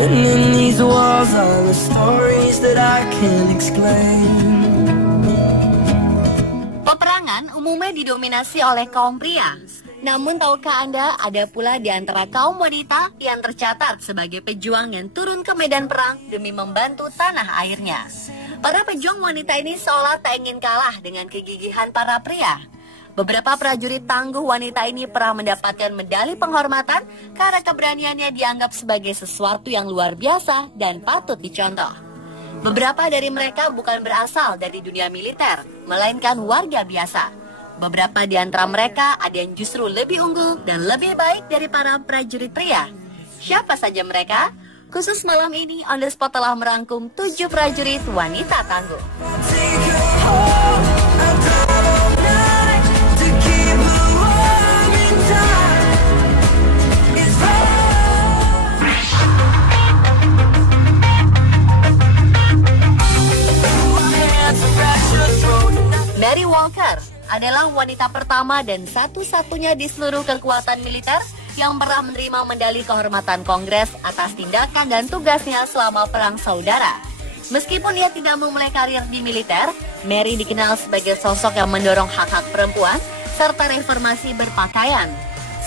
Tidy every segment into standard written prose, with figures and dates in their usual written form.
Within these walls are the stories that I can't explain. Peperangan umumnya didominasi oleh kaum pria. Namun tahukah Anda, ada pula di antara kaum wanita yang tercatat sebagai pejuang yang turun ke medan perang demi membantu tanah airnya. Para pejuang wanita ini seolah tak ingin kalah dengan kegigihan para pria. Beberapa prajurit tangguh wanita ini pernah mendapatkan medali penghormatan karena keberaniannya dianggap sebagai sesuatu yang luar biasa dan patut dicontoh. Beberapa dari mereka bukan berasal dari dunia militer, melainkan warga biasa. Beberapa di antara mereka ada yang justru lebih unggul dan lebih baik dari para prajurit pria. Siapa saja mereka? Khusus malam ini, On The Spot telah merangkum 7 prajurit wanita tangguh. Mary Walker adalah wanita pertama dan satu-satunya di seluruh kekuatan militer yang pernah menerima medali kehormatan Kongres atas tindakan dan tugasnya selama Perang Saudara. Meskipun ia tidak memulai karir di militer, Mary dikenal sebagai sosok yang mendorong hak-hak perempuan serta reformasi berpakaian.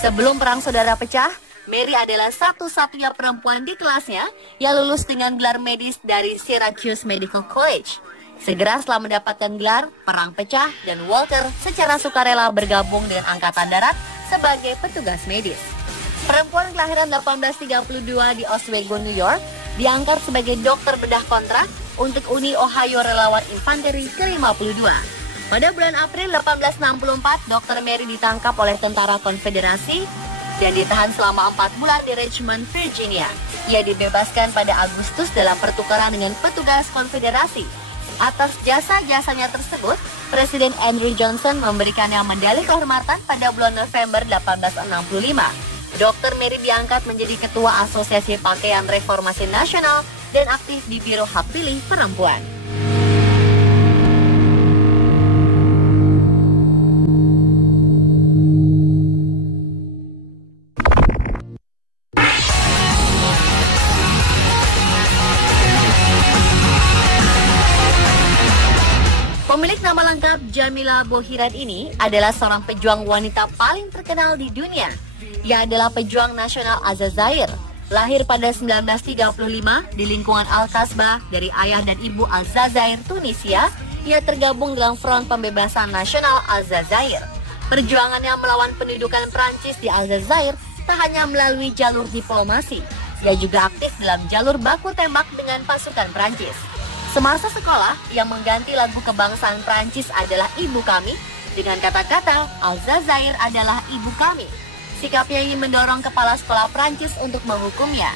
Sebelum Perang Saudara pecah, Mary adalah satu-satunya perempuan di kelasnya yang lulus dengan gelar medis dari Syracuse Medical College. Segera setelah mendapatkan gelar, perang pecah dan Walker secara sukarela bergabung dengan Angkatan Darat sebagai petugas medis. Perempuan kelahiran 1832 di Oswego, New York, diangkat sebagai dokter bedah kontrak untuk Uni Ohio Relawan Infanteri ke-52. Pada bulan April 1864, Dr. Mary ditangkap oleh tentara Konfederasi dan ditahan selama 4 bulan di Richmond, Virginia. Ia dibebaskan pada Agustus dalam pertukaran dengan petugas Konfederasi. Atas jasa-jasanya tersebut, Presiden Andrew Johnson memberikannya medali kehormatan pada bulan November 1865. Dr. Mary diangkat menjadi Ketua Asosiasi Pakaian Reformasi Nasional dan aktif di Biro Hak Pilih Perempuan. Pemilik nama lengkap Jamila Bohirat ini adalah seorang pejuang wanita paling terkenal di dunia. Ia adalah pejuang nasional Aljazair. Lahir pada 1935 di lingkungan Al-Kasbah dari ayah dan ibu Aljazair, Tunisia, ia tergabung dalam Front Pembebasan Nasional Aljazair. Perjuangannya melawan pendudukan Prancis di Aljazair tak hanya melalui jalur diplomasi, ia juga aktif dalam jalur baku tembak dengan pasukan Prancis. Semasa sekolah, ia mengganti lagu kebangsaan Prancis adalah Ibu Kami dengan kata-kata Aljazair adalah ibu kami. Sikapnya ini mendorong kepala sekolah Prancis untuk menghukumnya.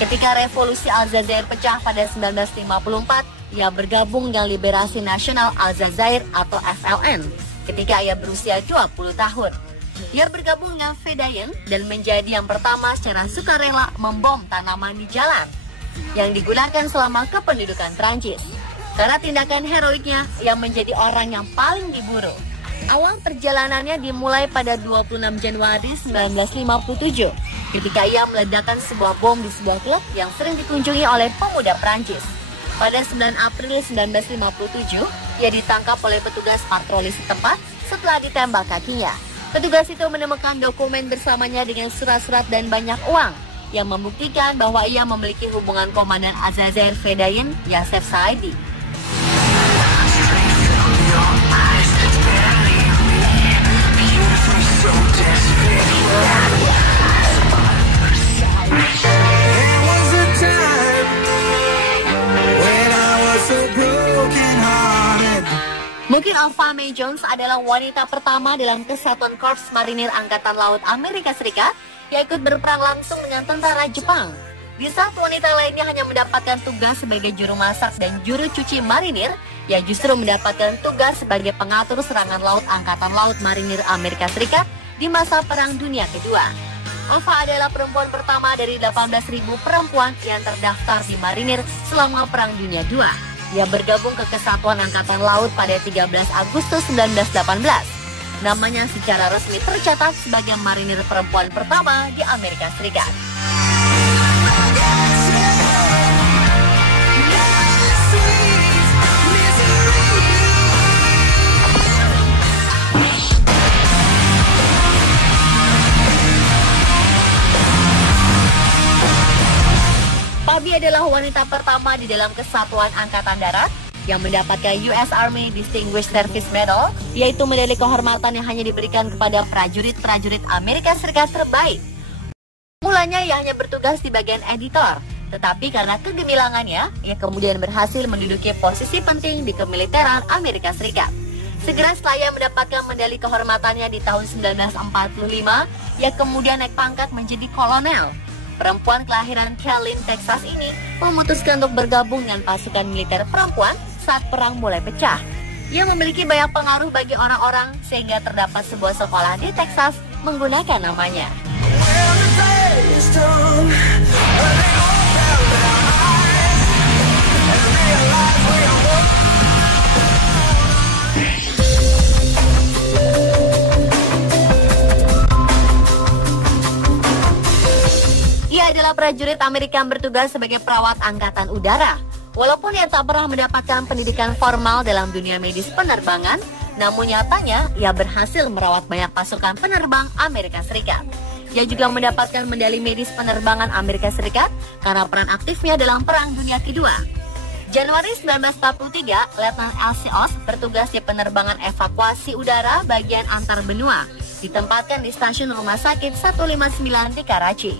Ketika revolusi Aljazair pecah pada 1954, ia bergabung dengan Liberasi Nasional Aljazair atau FLN ketika ia berusia 20 tahun. Ia bergabung dengan Fedayeen dan menjadi yang pertama secara sukarela membom tanaman di jalan yang digunakan selama kependudukan Prancis. Karena tindakan heroiknya, ia menjadi orang yang paling diburu. Awal perjalanannya dimulai pada 26 Januari 1957 ketika ia meledakkan sebuah bom di sebuah klub yang sering dikunjungi oleh pemuda Prancis. Pada 9 April 1957, ia ditangkap oleh petugas patroli setempat setelah ditembak kakinya. Petugas itu menemukan dokumen bersamanya dengan surat-surat dan banyak uang yang membuktikan bahwa ia memiliki hubungan komandan Aljazair Fedayeen, Yasef Saidi. Mungkin Alpha May Jones adalah wanita pertama dalam Kesatuan Korps Marinir Angkatan Laut Amerika Serikat yang ikut berperang langsung dengan tentara Jepang. Di saat wanita lainnya hanya mendapatkan tugas sebagai juru masak dan juru cuci marinir, ia justru mendapatkan tugas sebagai pengatur serangan laut Angkatan Laut Marinir Amerika Serikat di masa Perang Dunia Kedua. Alpha adalah perempuan pertama dari 18.000 perempuan yang terdaftar di marinir selama Perang Dunia II. Ia bergabung ke Kesatuan Angkatan Laut pada 13 Agustus 1918. Namanya secara resmi tercatat sebagai marinir perempuan pertama di Amerika Serikat. Dia adalah wanita pertama di dalam Kesatuan Angkatan Darat yang mendapatkan US Army Distinguished Service Medal, yaitu medali kehormatan yang hanya diberikan kepada prajurit-prajurit Amerika Serikat terbaik. Mulanya ia hanya bertugas di bagian editor, tetapi karena kegemilangannya, ia kemudian berhasil menduduki posisi penting di kemiliteran Amerika Serikat. Segera setelah ia mendapatkan medali kehormatannya di tahun 1945, ia kemudian naik pangkat menjadi kolonel. Perempuan kelahiran Kailin, Texas ini memutuskan untuk bergabung dengan pasukan militer perempuan saat perang mulai pecah. Ia memiliki banyak pengaruh bagi orang-orang sehingga terdapat sebuah sekolah di Texas menggunakan namanya. Ia adalah prajurit Amerika yang bertugas sebagai perawat angkatan udara. Walaupun ia tak pernah mendapatkan pendidikan formal dalam dunia medis penerbangan, namun nyatanya ia berhasil merawat banyak pasukan penerbang Amerika Serikat. Ia juga mendapatkan medali medis penerbangan Amerika Serikat karena peran aktifnya dalam Perang Dunia Kedua. Januari 1943, Letnan Elsie Oss bertugas di penerbangan evakuasi udara bagian antar benua, ditempatkan di stasiun rumah sakit 159 di Karachi.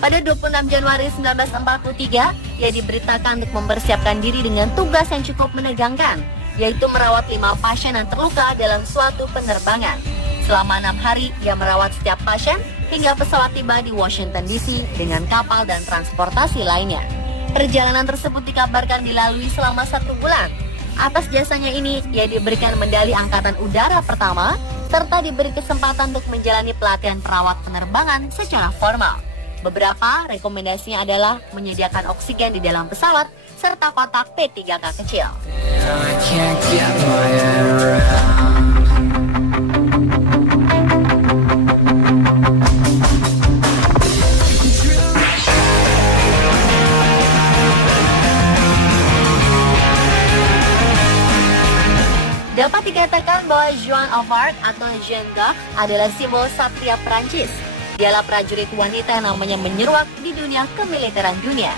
Pada 26 Januari 1943, ia diberitakan untuk mempersiapkan diri dengan tugas yang cukup menegangkan, yaitu merawat 5 pasien yang terluka dalam suatu penerbangan. Selama 6 hari, ia merawat setiap pasien hingga pesawat tiba di Washington DC dengan kapal dan transportasi lainnya. Perjalanan tersebut dikabarkan dilalui selama 1 bulan. Atas jasanya ini, ia diberikan medali Angkatan Udara pertama, serta diberi kesempatan untuk menjalani pelatihan perawat penerbangan secara formal. Beberapa rekomendasinya adalah menyediakan oksigen di dalam pesawat serta kotak P3K kecil. Dapat dikatakan bahwa Joan of Arc atau Jeanne d'Arc adalah simbol satria Prancis. Dialah prajurit wanita yang namanya menyeruak di dunia kemiliteran dunia.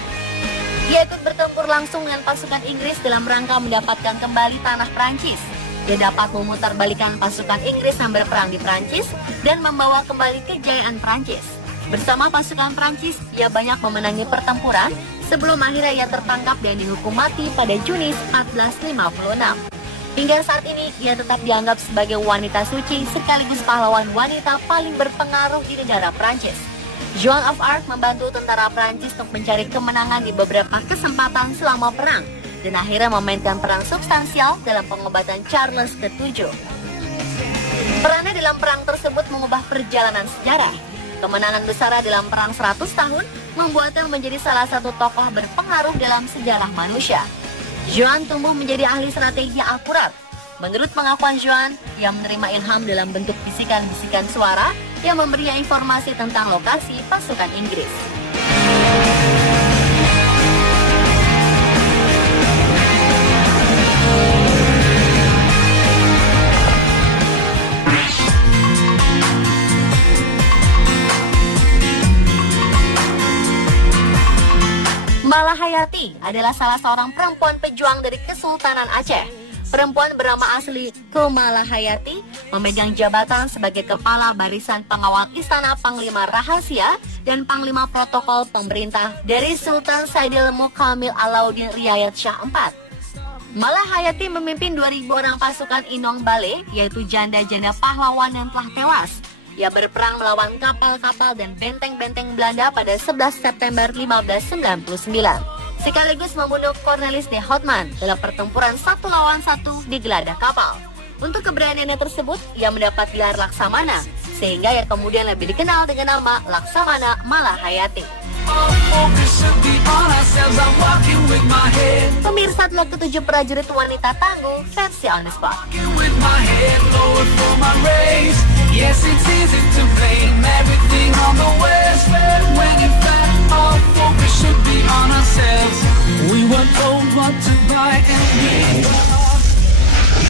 Ia ikut bertempur langsung dengan pasukan Inggris dalam rangka mendapatkan kembali tanah Prancis. Dia dapat memutarbalikkan pasukan Inggris yang berperang di Prancis dan membawa kembali kejayaan Prancis. Bersama pasukan Prancis, ia banyak memenangi pertempuran sebelum akhirnya ia tertangkap dan dihukum mati pada Juni 1456. Hingga saat ini, ia tetap dianggap sebagai wanita suci sekaligus pahlawan wanita paling berpengaruh di negara Prancis. Joan of Arc membantu tentara Prancis untuk mencari kemenangan di beberapa kesempatan selama perang dan akhirnya memainkan peran substansial dalam pengobatan Charles VII. Perannya dalam perang tersebut mengubah perjalanan sejarah. Kemenangan besar dalam perang 100 tahun membuatnya menjadi salah satu tokoh berpengaruh dalam sejarah manusia. Joan tumbuh menjadi ahli strategi yang akurat. Menurut pengakuan Joan, ia menerima ilham dalam bentuk bisikan-bisikan suara yang memberinya informasi tentang lokasi pasukan Inggris. Malahayati adalah salah seorang perempuan pejuang dari Kesultanan Aceh. Perempuan bernama asli Malahayati memegang jabatan sebagai Kepala Barisan Pengawal Istana Panglima Rahasia dan Panglima Protokol Pemerintah dari Sultan Saidil Mukamil Alauddin Riayat Shah IV. Malahayati memimpin 2.000 orang pasukan Inong Bale, yaitu janda-janda pahlawan yang telah tewas. Ia berperang melawan kapal-kapal dan benteng-benteng Belanda pada 11 September 1599. Sekaligus membunuh Cornelis de Houtman dalam pertempuran 1 lawan 1 di geladak kapal. Untuk keberaniannya tersebut, ia mendapat gelar Laksamana, sehingga ia kemudian lebih dikenal dengan nama Laksamana Malahayati. Pemirsa, telah ke-7 prajurit wanita tangguh versi On The Spot. Yes, it's easy to blame everything on the West, but when in fact our focus should be on ourselves. We were told what to buy and we